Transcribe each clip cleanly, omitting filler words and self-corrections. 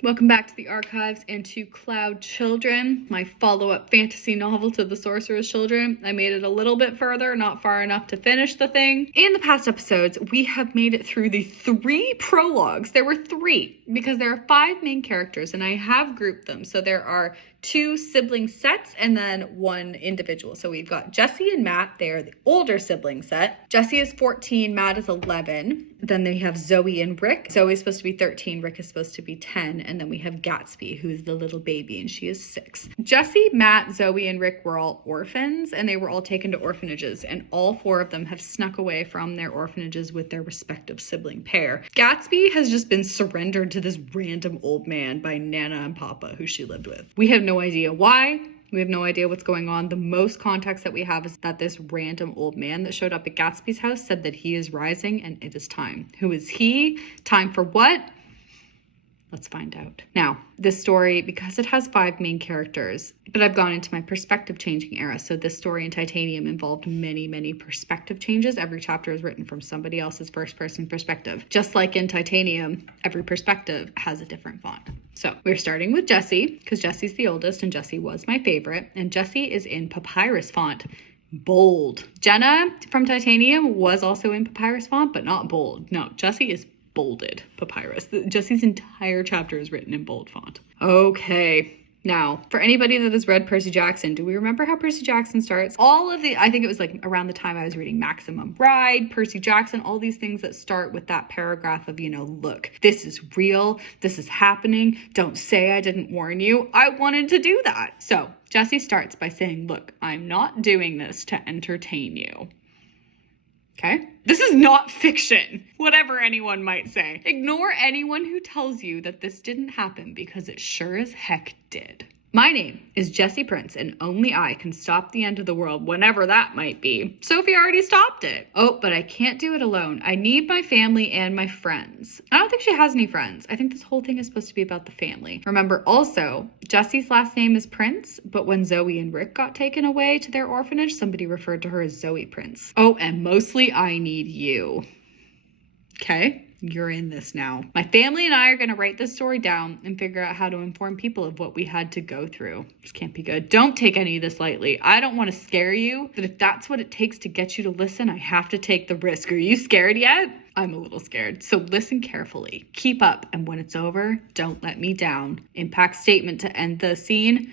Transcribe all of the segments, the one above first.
Welcome back to the archives and to Cloudchildren, my follow-up fantasy novel to The Sorcerer's Children. I made it a little bit further, not far enough to finish the thing. In the past episodes, we have made it through the 3 prologues. There were 3 because there are 5 main characters and I have grouped them. So there are 2 sibling sets and then 1 individual. So we've got Jessie and Matt. They are the older sibling set. Jessie is 14, Matt is 11. Then they have Zoe and Rick. Zoe is supposed to be 13, Rick is supposed to be 10. And then we have Gatsby, who's the little baby, and she is 6. Jessie, Matt, Zoe, and Rick were all orphans, and they were all taken to orphanages, and all 4 of them have snuck away from their orphanages with their respective sibling pair. Gatsby has just been surrendered to this random old man by Nana and Papa, who she lived with. We have no idea why. We have no idea what's going on. The most context that we have is that this random old man that showed up at Gatsby's house said that he is rising and it is time. Who is he? Time for what? Let's find out. Now, this story, because it has 5 main characters, but I've gone into my perspective changing era. So this story in Titanium involved many perspective changes. Every chapter is written from somebody else's first person perspective. Just like in Titanium, every perspective has a different font. So we're starting with Jessie, because Jessie's the oldest and Jessie was my favorite. And Jessie is in papyrus font. Bold. Jenna from Titanium was also in papyrus font, but not bold. No, Jessie is bolded papyrus. Jessie's entire chapter is written in bold font. Okay. Now, for anybody that has read Percy Jackson, do we remember how Percy Jackson starts? I think it was like around the time I was reading Maximum Ride, Percy Jackson, all these things that start with that paragraph of, look, this is real, this is happening, don't say I didn't warn you. I wanted to do that. So Jessie starts by saying, look, I'm not doing this to entertain you. Okay? This is not fiction, whatever anyone might say. Ignore anyone who tells you that this didn't happen because it sure as heck did. My name is Jessie Prince, and only I can stop the end of the world, whenever that might be. Sophie already stopped it. Oh, but I can't do it alone. I need my family and my friends. I don't think she has any friends. I think this whole thing is supposed to be about the family. Remember also, Jessie's last name is Prince, but when Zoe and Rick got taken away to their orphanage, somebody referred to her as Zoe Prince. Oh, and mostly I need you. Okay? You're in this now. My family and I are going to write this story down and figure out how to inform people of what we had to go through. This can't be good. Don't take any of this lightly. I don't want to scare you, but if that's what it takes to get you to listen, I have to take the risk. Are you scared yet? I'm a little scared. So listen carefully. Keep up. And when it's over, don't let me down. Impact statement to end the scene.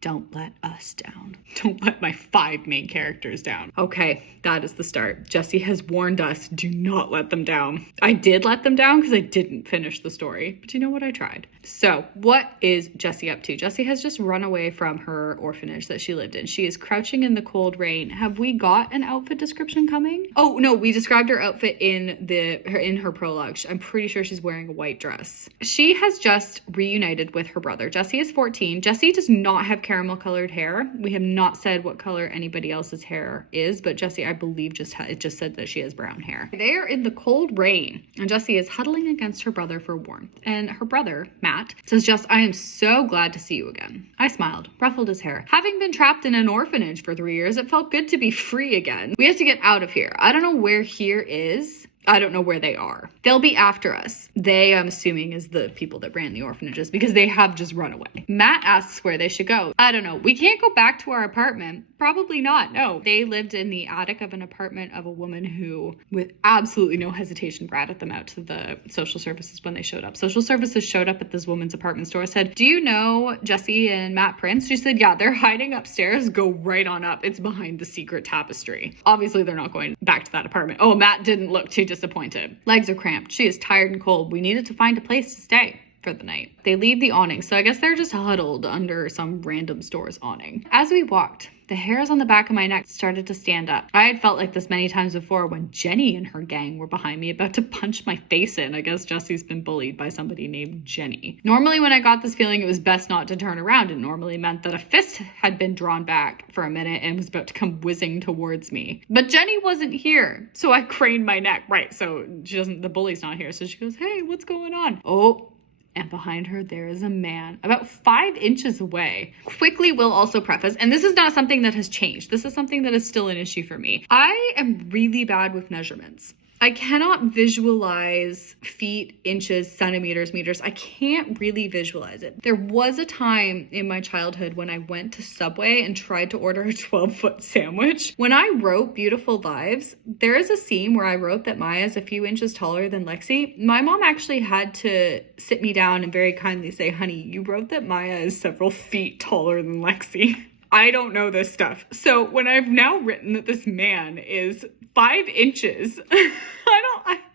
Don't let us down. Don't let my 5 main characters down. Okay, that is the start. Jessie has warned us, do not let them down. I did let them down because I didn't finish the story, but you know what? I tried. So what is Jessie up to? Jessie has just run away from her orphanage that she lived in. She is crouching in the cold rain. Have we got an outfit description coming? Oh no, we described her outfit in her prologue. I'm pretty sure she's wearing a white dress. She has just reunited with her brother. Jessie is 14. Jessie does not have caramel colored hair. We have not said what color anybody else's hair is, but Jessie, I believe, it just said that she has brown hair. They are in the cold rain, and Jessie is huddling against her brother for warmth. And her brother, Matt, says, Jess, I am so glad to see you again. I smiled, ruffled his hair. Having been trapped in an orphanage for 3 years, it felt good to be free again. We have to get out of here. I don't know where here is. I don't know where they are. They'll be after us. They, I'm assuming, is the people that ran the orphanages because they have just run away. Matt asks where they should go. I don't know. We can't go back to our apartment. Probably not. No. They lived in the attic of an apartment of a woman who, with absolutely no hesitation, ratted them out to the social services when they showed up. Social services showed up at this woman's apartment store, said, do you know Jessie and Matt Prince? She said, yeah, they're hiding upstairs. Go right on up. It's behind the secret tapestry. Obviously, they're not going back to that apartment. Oh, Matt didn't look too disappointed. Legs are cramped. She is tired and cold. We needed to find a place to stay for the night. They leave the awning, so I guess they're just huddled under some random store's awning. As we walked, the hairs on the back of my neck started to stand up. I had felt like this many times before when Jenny and her gang were behind me about to punch my face in. I guess Jessie's been bullied by somebody named Jenny. Normally when I got this feeling, it was best not to turn around. It normally meant that a fist had been drawn back for a minute and was about to come whizzing towards me. But Jenny wasn't here, so I craned my neck. Right, so the bully's not here. So she goes, hey, what's going on? Oh, and behind her there is a man about 5 inches away. Quickly will also preface, and this is not something that has changed. This is something that is still an issue for me. I am really bad with measurements. I cannot visualize feet, inches, centimeters, meters. I can't really visualize it. There was a time in my childhood when I went to Subway and tried to order a 12-foot sandwich. When I wrote Beautiful Lives, there is a scene where I wrote that Maya's a few inches taller than Lexi. My mom actually had to sit me down and very kindly say, honey, you wrote that Maya is several feet taller than Lexi. I don't know this stuff. So when I've now written that this man is 5 inches,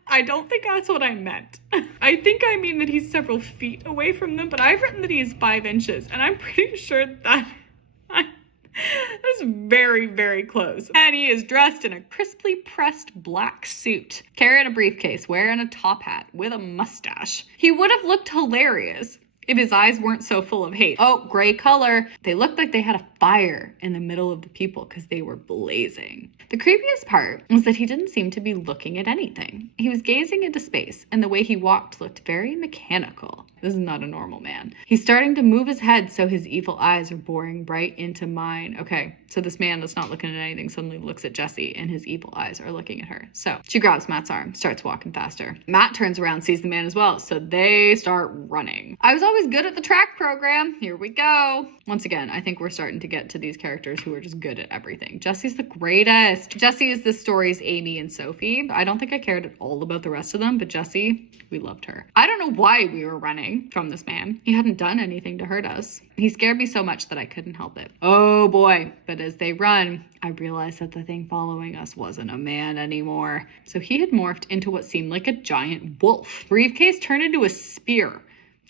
I don't think that's what I meant. I think I mean that he's several feet away from them, but I've written that he is 5 inches, and I'm pretty sure that that's very, very close. And he is dressed in a crisply pressed black suit, carrying a briefcase, wearing a top hat, with a mustache. He would have looked hilarious if his eyes weren't so full of hate. Oh, gray color. They looked like they had a fire in the middle of the people because they were blazing. The creepiest part was that he didn't seem to be looking at anything. He was gazing into space, and the way he walked looked very mechanical. This is not a normal man. He's starting to move his head so his evil eyes are boring right into mine. Okay, so this man that's not looking at anything suddenly looks at Jessie, and his evil eyes are looking at her. So she grabs Matt's arm, starts walking faster. Matt turns around, sees the man as well, so they start running. I was always good at the track program. Here we go. Once again, I think we're starting to get to these characters who are just good at everything. Jessie's the greatest. Jessie is this story's Amy and Sophie. I don't think I cared at all about the rest of them, but Jessie, we loved her. I don't know why we were running from this man. He hadn't done anything to hurt us. He scared me so much that I couldn't help it. Oh boy. But as they run, I realized that the thing following us wasn't a man anymore. So he had morphed into what seemed like a giant wolf. Briefcase turned into a spear.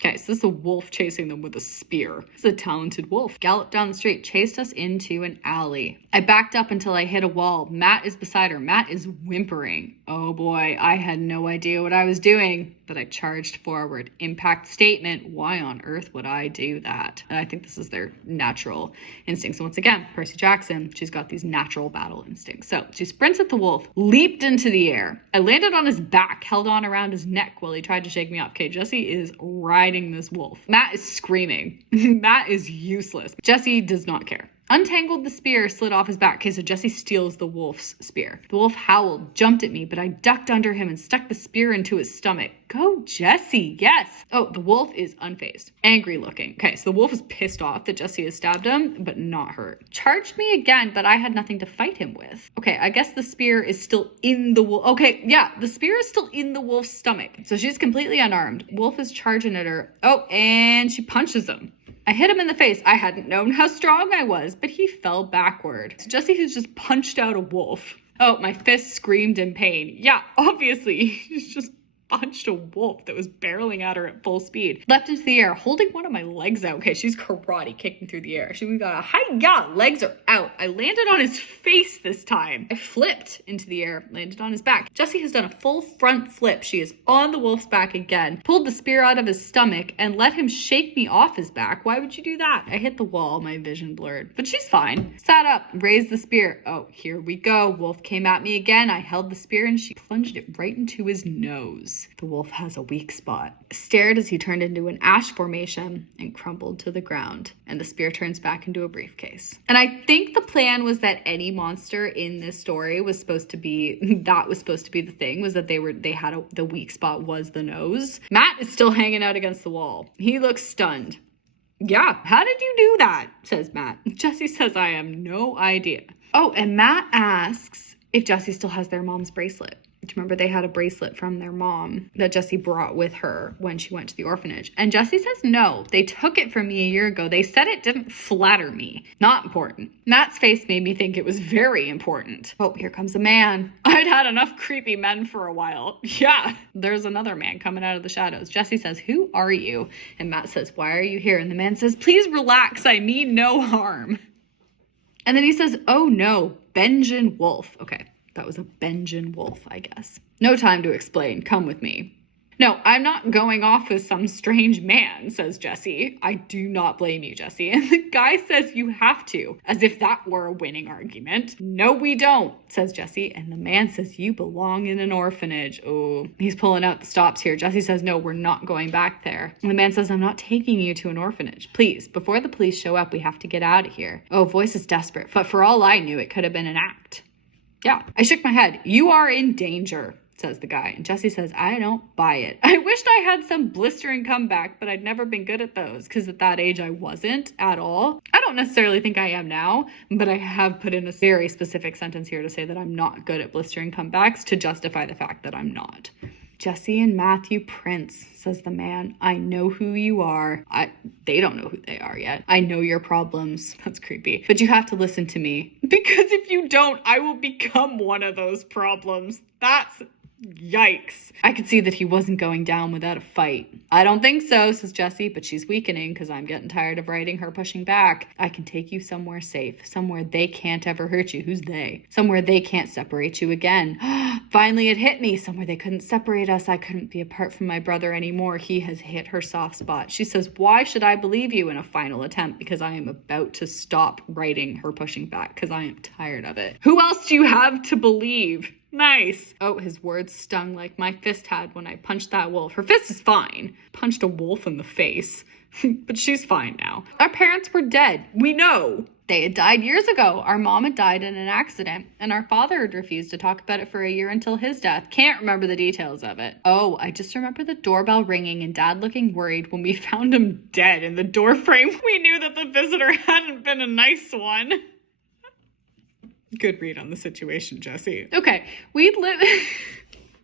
Okay, so this is a wolf chasing them with a spear. This is a talented wolf. Galloped down the street, chased us into an alley. I backed up until I hit a wall. Matt is beside her. Matt is whimpering. Oh boy, I had no idea what I was doing, but I charged forward. Impact statement. Why on earth would I do that? And I think this is their natural instincts. Once again, Percy Jackson, she's got these natural battle instincts. So she sprints at the wolf, leaped into the air. I landed on his back, held on around his neck while he tried to shake me off. Okay, Jessie is riding this wolf. Matt is screaming. Matt is useless. Jessie does not care. Untangled the spear, slid off his back. Okay, so Jessie steals the wolf's spear. The wolf howled, jumped at me, but I ducked under him and stuck the spear into his stomach. Go, Jessie, yes. Oh, the wolf is unfazed. Angry looking. Okay, so the wolf is pissed off that Jessie has stabbed him, but not hurt. Charged me again, but I had nothing to fight him with. Okay, I guess the spear is still in the wolf. Okay, yeah, the spear is still in the wolf's stomach. So she's completely unarmed. Wolf is charging at her. Oh, and she punches him. I hit him in the face. I hadn't known how strong I was, but he fell backward. So Jessie has just punched out a wolf. Oh, my fist screamed in pain. Yeah, obviously, he's just punched a wolf that was barreling at her at full speed. Leapt into the air, holding one of my legs out. Okay, she's karate kicking through the air. We got a hi-ya, legs are out. I landed on his face this time. I flipped into the air, landed on his back. Jessie has done a full front flip. She is on the wolf's back again, pulled the spear out of his stomach and let him shake me off his back. Why would you do that? I hit the wall, my vision blurred, but she's fine. Sat up, raised the spear. Oh, here we go. Wolf came at me again. I held the spear and she plunged it right into his nose. The wolf has a weak spot. Stared as he turned into an ash formation and crumbled to the ground. And the spear turns back into a briefcase. And I think the plan was that any monster in this story was supposed to be, that was supposed to be the thing, was that the weak spot was the nose. Matt is still hanging out against the wall. He looks stunned. Yeah, how did you do that? Says Matt. Jessie says, I have no idea. Oh, and Matt asks if Jessie still has their mom's bracelet. Do you remember they had a bracelet from their mom that Jessie brought with her when she went to the orphanage? And Jessie says no. They took it from me a year ago. They said it didn't flatter me. Not important. Matt's face made me think it was very important. Oh, here comes a man. I'd had enough creepy men for a while. Yeah, there's another man coming out of the shadows. Jessie says, who are you? And Matt says, why are you here? And the man says, please relax. I mean no harm. And then he says, oh no, Benjamin Wolf. Okay. That was a Benjamin Wolf, I guess. No time to explain. Come with me. No, I'm not going off with some strange man, says Jessie. I do not blame you, Jessie. And the guy says you have to, as if that were a winning argument. No, we don't, says Jessie. And the man says you belong in an orphanage. Oh, he's pulling out the stops here. Jessie says, no, we're not going back there. And the man says, I'm not taking you to an orphanage. Please, before the police show up, we have to get out of here. Oh, voice is desperate. But for all I knew, it could have been an act. Yeah, I shook my head. You are in danger, says the guy. And Jessie says, I don't buy it. I wished I had some blistering comeback, but I'd never been good at those because at that age I wasn't at all. I don't necessarily think I am now, but I have put in a very specific sentence here to say that I'm not good at blistering comebacks to justify the fact that I'm not. Jessie and Matthew Prince, says the man. I know who you are. They don't know who they are yet. I know your problems. That's creepy. But you have to listen to me. Because if you don't, I will become one of those problems. That's yikes. I could see that he wasn't going down without a fight. I don't think so, says Jessie, but she's weakening because I'm getting tired of writing her pushing back. I can take you somewhere safe, somewhere they can't ever hurt you. Who's they? Somewhere they can't separate you again. Finally, it hit me. Somewhere they couldn't separate us. I couldn't be apart from my brother anymore. He has hit her soft spot. She says, why should I believe you in a final attempt? Because I am about to stop writing her pushing back because I am tired of it. Who else do you have to believe? Nice. Oh, his words stung like my fist had when I punched that wolf. Her fist is fine. Punched a wolf in the face. But she's fine now. Our parents were dead. We know. They had died years ago. Our mom had died in an accident, and our father had refused to talk about it for a year until his death. Can't remember the details of it. Oh, I just remember the doorbell ringing and Dad looking worried when we found him dead in the doorframe. We knew that the visitor hadn't been a nice one. Good read on the situation, Jessie. Okay, we'd lived...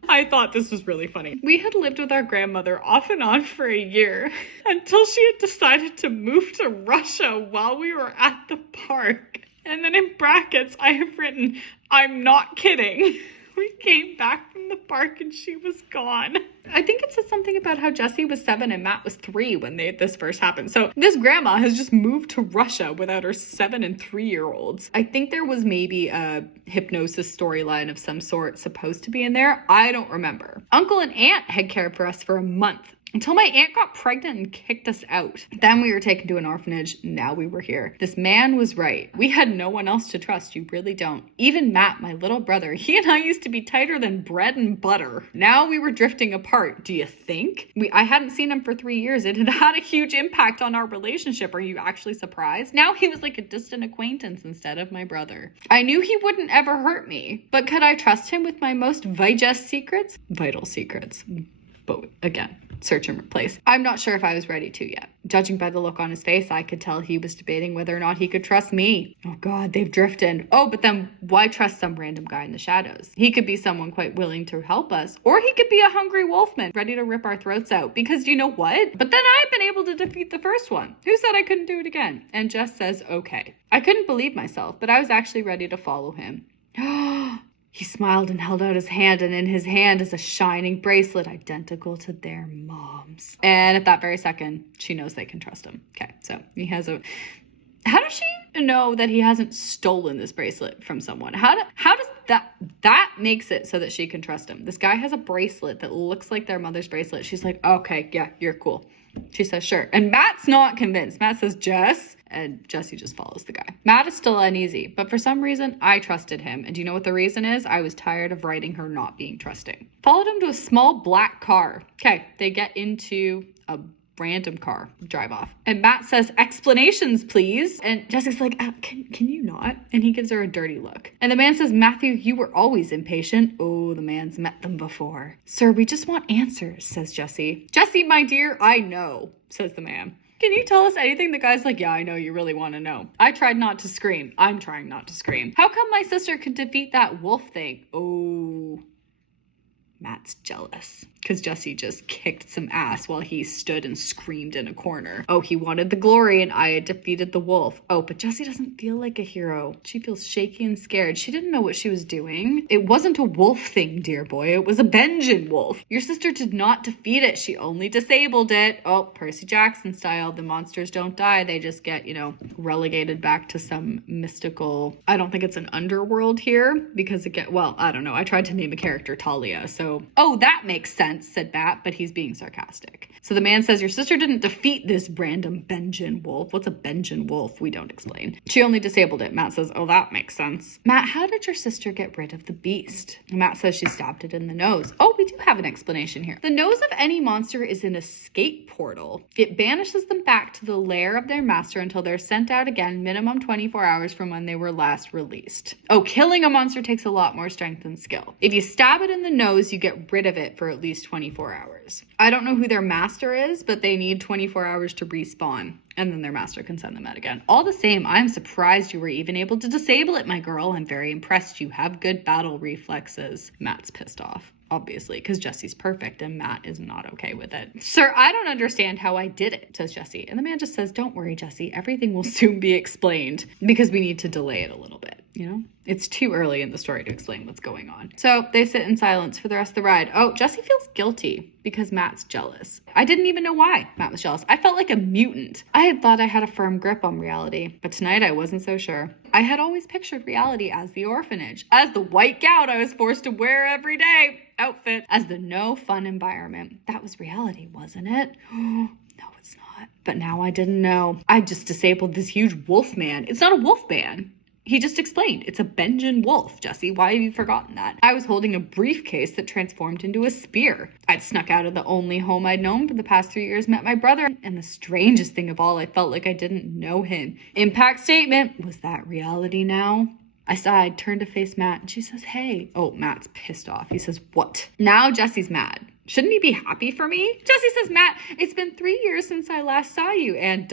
I thought this was really funny. We had lived with our grandmother off and on for a year until she had decided to move to Russia while we were at the park. And then in brackets, I have written, I'm not kidding. We came back from the park and she was gone. I think it said something about how Jessie was 7 and Matt was 3 when this first happened. So this grandma has just moved to Russia without her 7 and 3-year-olds. I think there was maybe a hypnosis storyline of some sort supposed to be in there. I don't remember. Uncle and Aunt had cared for us for a month. Until my aunt got pregnant and kicked us out. Then we were taken to an orphanage. Now we were here. This man was right. We had no one else to trust. You really don't. Even Matt, my little brother, he and I used to be tighter than bread and butter. Now we were drifting apart. Do you think? I hadn't seen him for 3 years. It had had a huge impact on our relationship. Are you actually surprised? Now he was like a distant acquaintance instead of my brother. I knew he wouldn't ever hurt me. But could I trust him with my most vital secrets? But again, search and replace. I'm not sure if I was ready to yet. Judging by the look on his face, I could tell he was debating whether or not he could trust me. Oh God, they've drifted. Oh, but then why trust some random guy in the shadows? He could be someone quite willing to help us, or he could be a hungry wolfman ready to rip our throats out. Because you know what? But then I've been able to defeat the first one. Who said I couldn't do it again? And Jess says, okay. I couldn't believe myself, but I was actually ready to follow him. He smiled and held out his hand, and in his hand is a shining bracelet identical to their mom's. And at that very second, she knows they can trust him. Okay, so he has a... How does she know that he hasn't stolen this bracelet from someone? How does that makes it so that she can trust him? This guy has a bracelet that looks like their mother's bracelet. She's like, okay, yeah, you're cool. She says, sure. And Matt's not convinced. Matt says, Jess. And Jessie just follows the guy. Matt is still uneasy, but for some reason, I trusted him. And do you know what the reason is? I was tired of writing her not being trusting. Followed him to a small black car. Okay, they get into a random car, drive off. And Matt says, explanations, please. And Jessie's like, can you not? And he gives her a dirty look. And the man says, Matthew, you were always impatient. Oh, the man's met them before. Sir, we just want answers, says Jessie. Jessie, my dear, I know, says the man. Can you tell us anything? The guy's like, yeah, I know you really want to know. I tried not to scream. I'm trying not to scream. How come my sister could defeat that wolf thing? Oh, Matt's jealous because Jessie just kicked some ass while he stood and screamed in a corner. Oh, he wanted the glory and I had defeated the wolf. Oh, but Jessie doesn't feel like a hero. She feels shaky and scared. She didn't know what she was doing. It wasn't a wolf thing, dear boy. It was a Benjamin wolf. Your sister did not defeat it. She only disabled it. Oh, Percy Jackson style. The monsters don't die. They just get, relegated back to some mystical... I don't think it's an underworld here because I don't know. I tried to name a character Talia, so... Oh, that makes sense, said Matt, but he's being sarcastic. So the man says, your sister didn't defeat this random Benjin wolf. What's a Benjin wolf? We don't explain. She only disabled it. Matt says, oh, that makes sense. Matt, how did your sister get rid of the beast? Matt says she stabbed it in the nose. Oh, we do have an explanation here. The nose of any monster is an escape portal. It banishes them back to the lair of their master until they're sent out again, minimum 24 hours from when they were last released. Oh, killing a monster takes a lot more strength and skill. If you stab it in the nose, you get rid of it for at least 24 hours. I don't know who their master is, but they need 24 hours to respawn, and then their master can send them out again. All the same, I'm surprised you were even able to disable it, my girl. I'm very impressed. You have good battle reflexes. Matt's pissed off, obviously, because Jessie's perfect and Matt is not okay with it. Sir, I don't understand how I did it, says Jessie. And the man just says, don't worry, Jessie. Everything will soon be explained, because we need to delay it a little bit, you know? It's too early in the story to explain what's going on. So they sit in silence for the rest of the ride. Oh, Jessie feels guilty because Matt's jealous. I didn't even know why Matt was jealous. I felt like a mutant. I had thought I had a firm grip on reality, but tonight I wasn't so sure. I had always pictured reality as the orphanage, as the white gown I was forced to wear every day, outfit, as the no fun environment. That was reality, wasn't it? No, it's not. But now I didn't know. I just disabled this huge wolf man. It's not a wolf man. He just explained, it's a Benjin wolf, Jessie. Why have you forgotten that? I was holding a briefcase that transformed into a spear. I'd snuck out of the only home I'd known for the past 3 years, met my brother, and the strangest thing of all, I felt like I didn't know him. Impact statement. Was that reality now? I sighed, turned to face Matt, and she says, hey. Oh, Matt's pissed off. He says, what? Now Jessie's mad. Shouldn't he be happy for me? Jessie says, Matt, it's been 3 years since I last saw you, and ...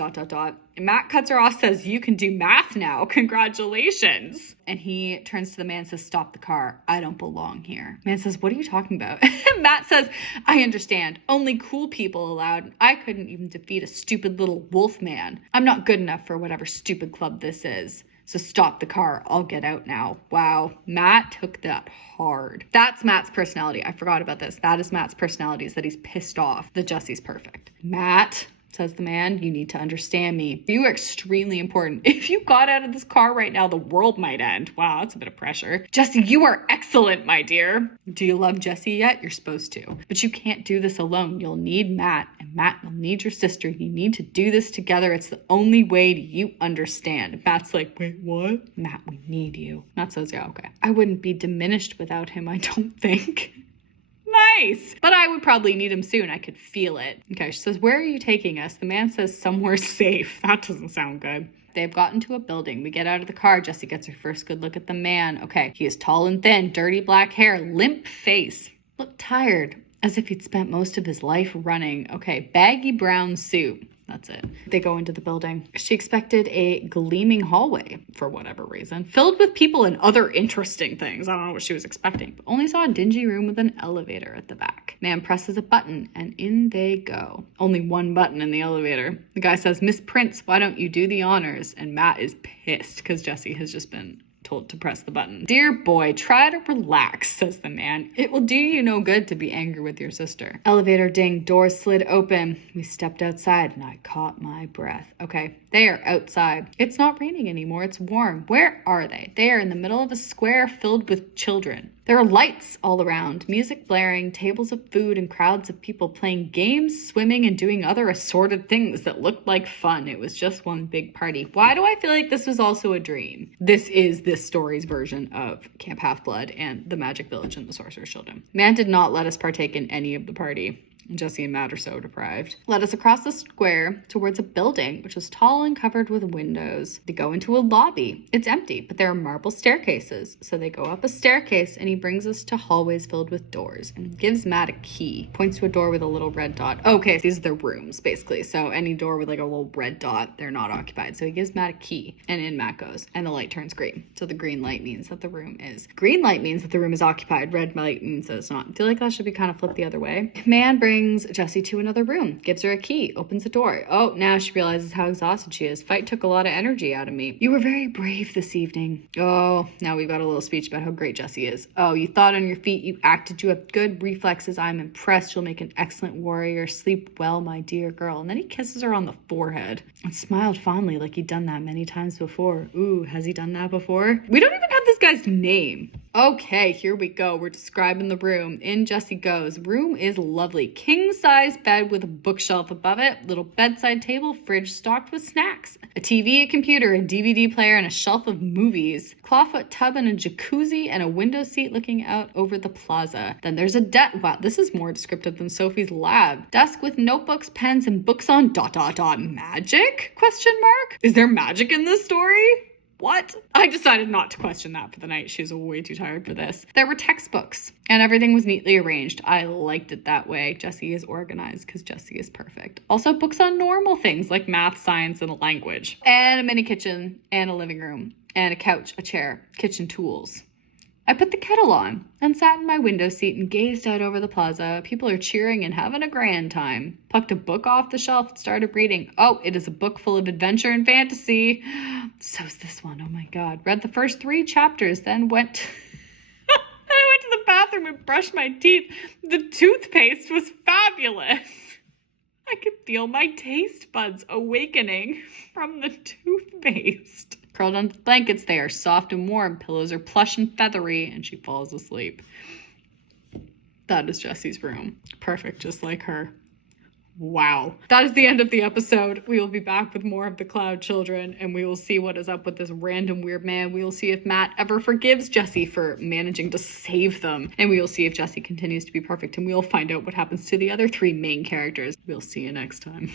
And Matt cuts her off, says, you can do math now. Congratulations. And he turns to the man and says, stop the car. I don't belong here. Man says, what are you talking about? Matt says, I understand. Only cool people allowed. I couldn't even defeat a stupid little wolf man. I'm not good enough for whatever stupid club this is. So stop the car. I'll get out now. Wow. Matt took that hard. That's Matt's personality. I forgot about this. That is Matt's personality, is that he's pissed off that Jessie's perfect. Matt, says the man, you need to understand me. You are extremely important. If you got out of this car right now, the world might end. Wow, that's a bit of pressure. Jessie, you are excellent, my dear. Do you love Jessie yet? You're supposed to. But you can't do this alone. You'll need Matt, and Matt will need your sister. You need to do this together. It's the only way you understand. Matt's like, wait, what? Matt, we need you. Matt says, yeah, okay. I wouldn't be diminished without him, I don't think. Nice. But I would probably need him soon. I could feel it. Okay, she says, where are you taking us? The man says, somewhere safe. That doesn't sound good. They've gotten to a building. We get out of the car. Jessie gets her first good look at the man. Okay, he is tall and thin, dirty black hair, limp face. Looked tired, as if he'd spent most of his life running. Okay, baggy brown suit. That's it. They go into the building. She expected a gleaming hallway, for whatever reason, filled with people and other interesting things. I don't know what she was expecting, but only saw a dingy room with an elevator at the back. Man presses a button, and in they go. Only one button in the elevator. The guy says, Miss Prince, why don't you do the honors? And Matt is pissed because Jessie has just been told to press the button. Dear boy, try to relax, says the man. It will do you no good to be angry with your sister. Elevator ding, doors slid open. We stepped outside and I caught my breath. Okay, they are outside. It's not raining anymore, it's warm. Where are they? They are in the middle of a square filled with children. There are lights all around, music blaring, tables of food, and crowds of people playing games, swimming, and doing other assorted things that looked like fun. It was just one big party. Why do I feel like this was also a dream? This is this story's version of Camp Half-Blood and the Magic Village and the Sorcerer's Children. Man did not let us partake in any of the party. Jessie and Matt are so deprived. Led us across the square towards a building, which was tall and covered with windows. They go into a lobby. It's empty, but there are marble staircases. So they go up a staircase, and he brings us to hallways filled with doors and gives Matt a key. Points to a door with a little red dot. Okay, these are their rooms, basically. So any door with like a little red dot, they're not occupied. So he gives Matt a key, and in Matt goes, and the light turns green. So the green light means that the room is. Green light means that the room is occupied. Red light means that it's not. I feel like that should be kind of flipped the other way. Man brings Jessie to another room, gives her a key, opens the door. Oh, now she realizes how exhausted she is. Fight took a lot of energy out of me. You were very brave this evening. Oh, now we've got a little speech about how great Jessie is. Oh, you thought on your feet, you acted, you have good reflexes. I'm impressed. You'll make an excellent warrior. Sleep well, my dear girl. And then he kisses her on the forehead and smiled fondly like he'd done that many times before. Ooh, has he done that before? We don't even have have this guy's name? Okay, here we go. We're describing the room. In Jessie goes. Room is lovely. King-size bed with a bookshelf above it, little bedside table, fridge stocked with snacks, a TV, a computer, a DVD player, and a shelf of movies, clawfoot tub and a jacuzzi, and a window seat looking out over the plaza. Then there's a wow, this is more descriptive than Sophie's lab. Desk with notebooks, pens, and books on ... magic? ? Is there magic in this story? What? I decided not to question that for the night. She was way too tired for this. There were textbooks and everything was neatly arranged. I liked it that way. Jessie is organized because Jessie is perfect. Also books on normal things like math, science, and language. And a mini kitchen and a living room and a couch, a chair, kitchen tools. I put the kettle on and sat in my window seat and gazed out over the plaza. People are cheering and having a grand time. Plucked a book off the shelf and started reading. Oh, it is a book full of adventure and fantasy. So's this one. Oh my God. Read the first 3 chapters, then went to the bathroom and brushed my teeth. The toothpaste was fabulous. I could feel my taste buds awakening from the toothpaste. Curled under the blankets, they are soft and warm. Pillows are plush and feathery, and she falls asleep. That is Jessie's room. Perfect, just like her. Wow. That is the end of the episode. We will be back with more of the Cloud Children, and we will see what is up with this random weird man. We will see if Matt ever forgives Jessie for managing to save them, and we will see if Jessie continues to be perfect, and we will find out what happens to the other 3 main characters. We'll see you next time.